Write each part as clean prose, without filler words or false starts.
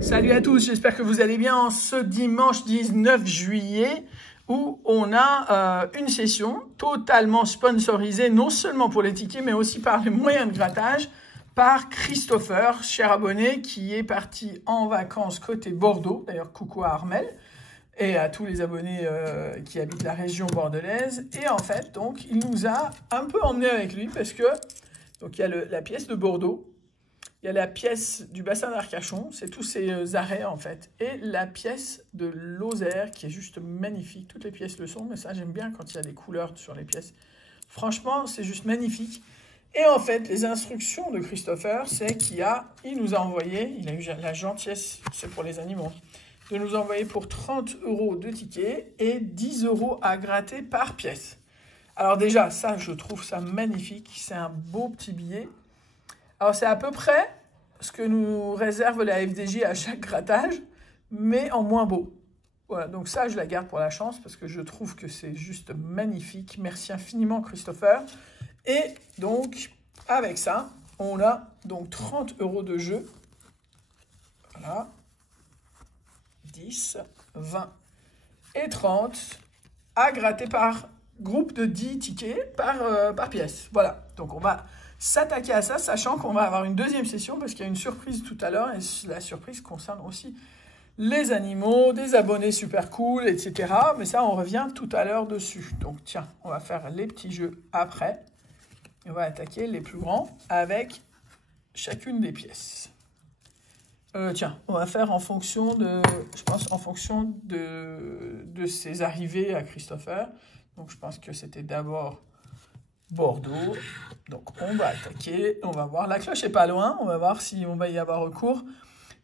Salut à tous, j'espère que vous allez bien ce dimanche 19 juillet où on a une session totalement sponsorisée, non seulement pour les tickets, mais aussi par les moyens de grattage, par Christopher, cher abonné, qui est parti en vacances côté Bordeaux. D'ailleurs, coucou à Armel et à tous les abonnés qui habitent la région bordelaise. Et en fait, donc, il nous a un peu emmenés avec lui parce que donc il y a la pièce de Bordeaux, il y a la pièce du bassin d'Arcachon, c'est tous ces arrêts en fait, et la pièce de Lozère qui est juste magnifique. Toutes les pièces le sont, mais ça j'aime bien quand il y a des couleurs sur les pièces. Franchement, c'est juste magnifique. Et en fait, les instructions de Christopher, c'est qu'il nous a envoyé, il a eu la gentillesse, c'est pour les animaux, de nous envoyer pour 30 € de tickets et 10 € à gratter par pièce. Alors déjà, ça, je trouve ça magnifique. C'est un beau petit billet. Alors, c'est à peu près ce que nous réserve la FDJ à chaque grattage, mais en moins beau. Voilà, donc ça, je la garde pour la chance parce que je trouve que c'est juste magnifique. Merci infiniment, Christopher. Et donc, avec ça, on a donc 30 € de jeu. Voilà. 10, 20 et 30 à gratter par groupe de 10 tickets par pièce. Voilà, donc on va s'attaquer à ça, sachant qu'on va avoir une deuxième session parce qu'il y a une surprise tout à l'heure et la surprise concerne aussi les animaux, des abonnés super cool, etc. Mais ça, on revient tout à l'heure dessus. Donc tiens, on va faire les petits jeux après. Et on va attaquer les plus grands avec chacune des pièces. Tiens, on va faire en fonction de, je pense, en fonction de ses arrivées à Christopher. Donc, je pense que c'était d'abord Bordeaux. Donc, on va attaquer. On va voir. La cloche n'est pas loin. On va voir si on va y avoir recours.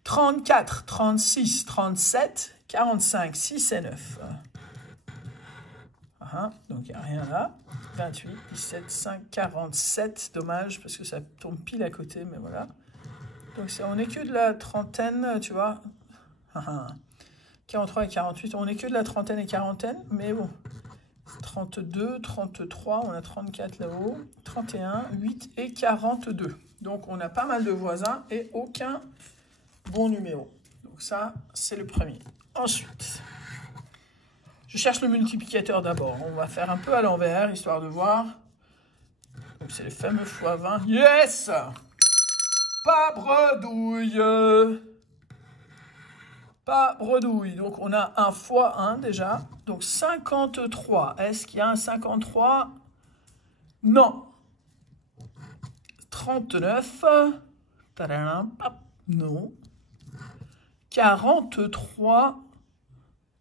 34, 36, 37, 45, 6 et 9. Donc, il n'y a rien là. 28, 17, 5, 47. Dommage parce que ça tombe pile à côté, mais voilà. Donc, on n'est que de la trentaine, tu vois. 43 et 48, on n'est que de la trentaine et quarantaine, mais bon. 32, 33, on a 34 là-haut, 31, 8 et 42. Donc, on a pas mal de voisins et aucun bon numéro. Donc, ça, c'est le premier. Ensuite, je cherche le multiplicateur d'abord. On va faire un peu à l'envers, histoire de voir. Donc, c'est le fameux x20. Yes! Pas bredouille. Pas bredouille. Donc, on a un x1 déjà. Donc, 53. Est-ce qu'il y a un 53? Non. 39. Tadam, non. 43.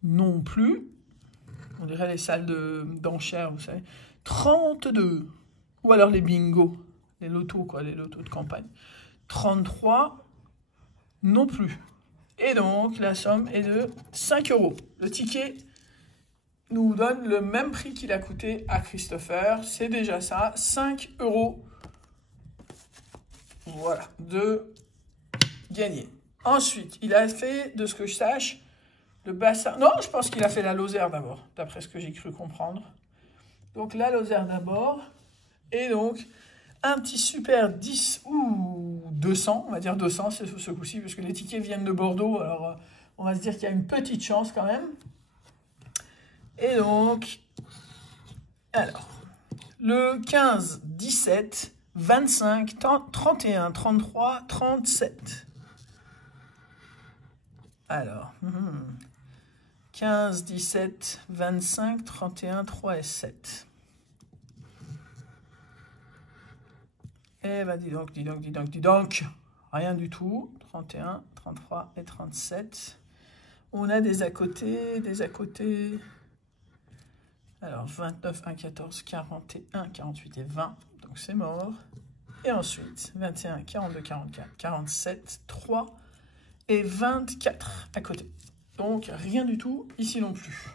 Non plus. On dirait les salles d'enchères, vous savez. 32. Ou alors les bingos. Les lotos, quoi. Les lotos de campagne. 33. Non plus. Et donc, la somme est de 5 €. Le ticket nous donne le même prix qu'il a coûté à Christopher. C'est déjà ça, 5 €. Voilà, de gagner. Ensuite, il a fait, de ce que je sache, le bassin... Non, je pense qu'il a fait la Lozère d'abord, d'après ce que j'ai cru comprendre. Donc, la Lozère d'abord. Et donc, un petit super 10 ou 200, on va dire 200 c'est ce coup-ci, parce que les tickets viennent de Bordeaux, alors on va se dire qu'il y a une petite chance quand même. Et donc, alors, le 15, 17, 25, 31, 33, 37. Alors, 15, 17, 25, 31, 3 et 7. Eh ben, dis donc. Rien du tout. 31, 33 et 37. On a des à côté. Alors, 29, 1, 14, 41, 48 et 20. Donc, c'est mort. Et ensuite, 21, 42, 44, 47, 3 et 24 à côté. Donc, rien du tout ici non plus.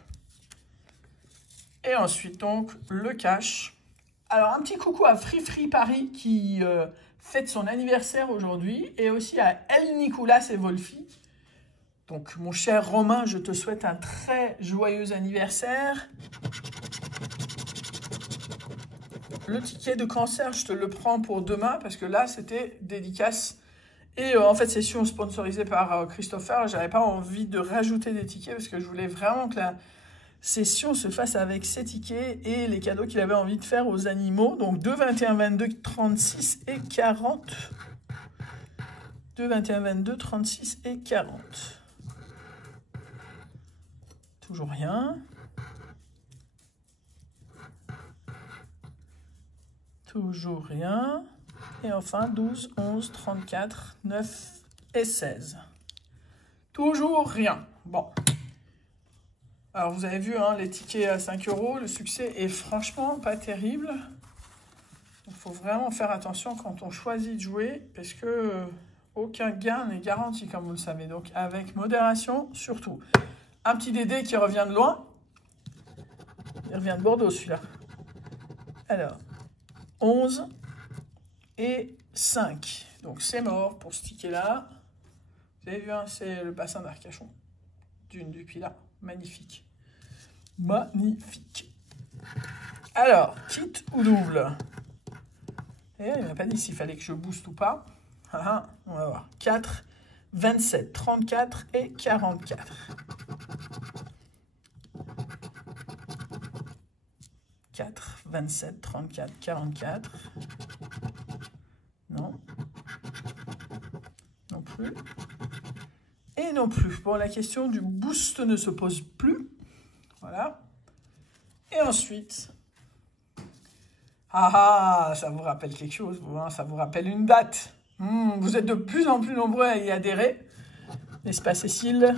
Et ensuite, donc, le cash. Alors, un petit coucou à Free Paris qui fête son anniversaire aujourd'hui et aussi à El Nicolas et Wolfie. Donc, mon cher Romain, je te souhaite un très joyeux anniversaire. le ticket de cancer, je te le prends pour demain parce que là, c'était dédicace. Et en fait, session sponsorisée par Christopher. J'avais pas envie de rajouter des tickets parce que je voulais vraiment que la session se fasse avec ses tickets et les cadeaux qu'il avait envie de faire aux animaux. Donc 2, 21, 22, 36 et 40. 2, 21, 22, 36 et 40. Toujours rien. Toujours rien. Et enfin 12, 11, 34, 9 et 16. Toujours rien. Bon. Alors vous avez vu hein, les tickets à 5 €, le succès est franchement pas terrible. Il faut vraiment faire attention quand on choisit de jouer parce que aucun gain n'est garanti comme vous le savez. Donc avec modération surtout. Un petit Dédé qui revient de loin. Il revient de Bordeaux celui-là. Alors 11 et 5. Donc c'est mort pour ce ticket-là. Vous avez vu, hein, c'est le bassin d'Arcachon. Dune du Pilat. Magnifique. Magnifique. Alors, quitte ou double? Et il ne m'a pas dit s'il fallait que je booste ou pas. Ah, on va voir. 4, 27, 34 et 44. 4, 27, 34, 44. Non. Non plus. Et non plus. Bon, la question du boost ne se pose plus. Voilà. Et ensuite... Ah, ça vous rappelle quelque chose, vous, hein, ça vous rappelle une date. Vous êtes de plus en plus nombreux à y adhérer. N'est-ce pas, Cécile?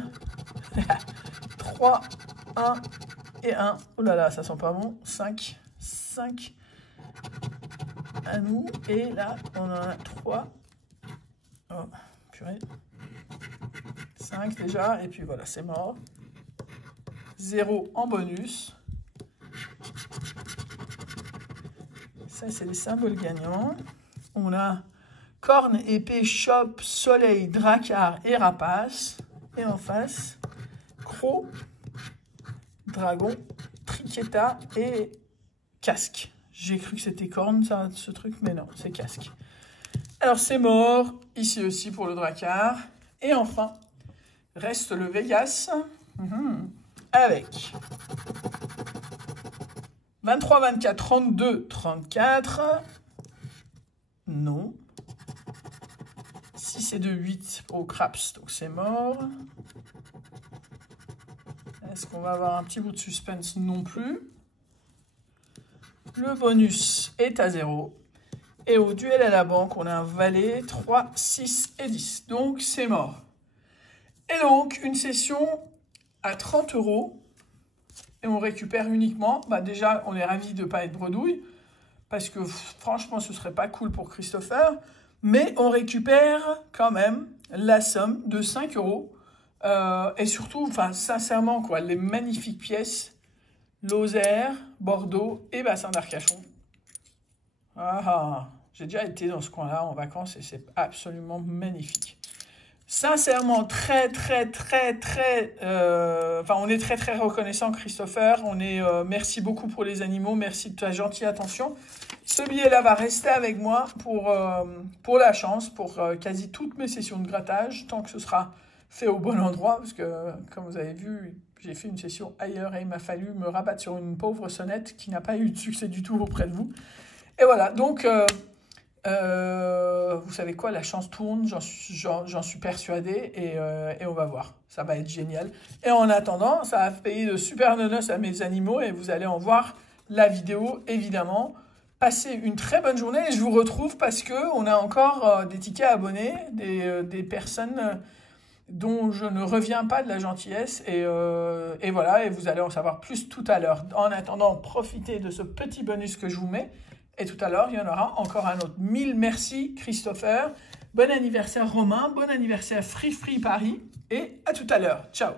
3, 1 et 1. Oh là là, ça sent pas bon. 5, 5 à nous. Et là, on en a 3. Oh, purée. 5 déjà. Et puis voilà, c'est mort. 0 en bonus. Ça, c'est les symboles gagnants. On a corne, épée, chope, soleil, dracard et rapace. Et en face, croc, dragon, triqueta et casque. J'ai cru que c'était corne, ça, ce truc, mais non, c'est casque. Alors, c'est mort. Ici aussi pour le dracard. Et enfin, reste le Vegas. Avec 23, 24, 32, 34. Non. 6 et 2, 8 au craps, donc c'est mort. Est-ce qu'on va avoir un petit bout de suspense? Non plus. Le bonus est à 0. Et au duel à la banque, on a un valet, 3, 6 et 10. Donc c'est mort. Et donc, une session à 30 €. Et on récupère uniquement, déjà, on est ravis de ne pas être bredouille, parce que franchement, ce ne serait pas cool pour Christopher, mais on récupère quand même la somme de 5 €. Et surtout, sincèrement, quoi, les magnifiques pièces, Lozère, Bordeaux et bassin d'Arcachon. J'ai déjà été dans ce coin-là en vacances et c'est absolument magnifique. Sincèrement, on est très reconnaissant, Christopher. Merci beaucoup pour les animaux, merci de ta gentille attention. Ce billet-là va rester avec moi pour la chance, pour quasi toutes mes sessions de grattage, tant que ce sera fait au bon endroit, parce que, comme vous avez vu, j'ai fait une session ailleurs et il m'a fallu me rabattre sur une pauvre sonnette qui n'a pas eu de succès du tout auprès de vous. Et voilà, donc... vous savez quoi, la chance tourne, j'en suis persuadé et on va voir, ça va être génial. Et en attendant, ça va payer de super nonos à mes animaux et vous allez en voir la vidéo évidemment. Passez une très bonne journée et je vous retrouve parce qu'on a encore des tickets abonnés, des personnes dont je ne reviens pas de la gentillesse et voilà, et vous allez en savoir plus tout à l'heure. En attendant, profitez de ce petit bonus que je vous mets. Et tout à l'heure, il y en aura encore un autre. 1000 merci, Christopher. Bon anniversaire, Romain. Bon anniversaire, Free Paris. Et à tout à l'heure. Ciao.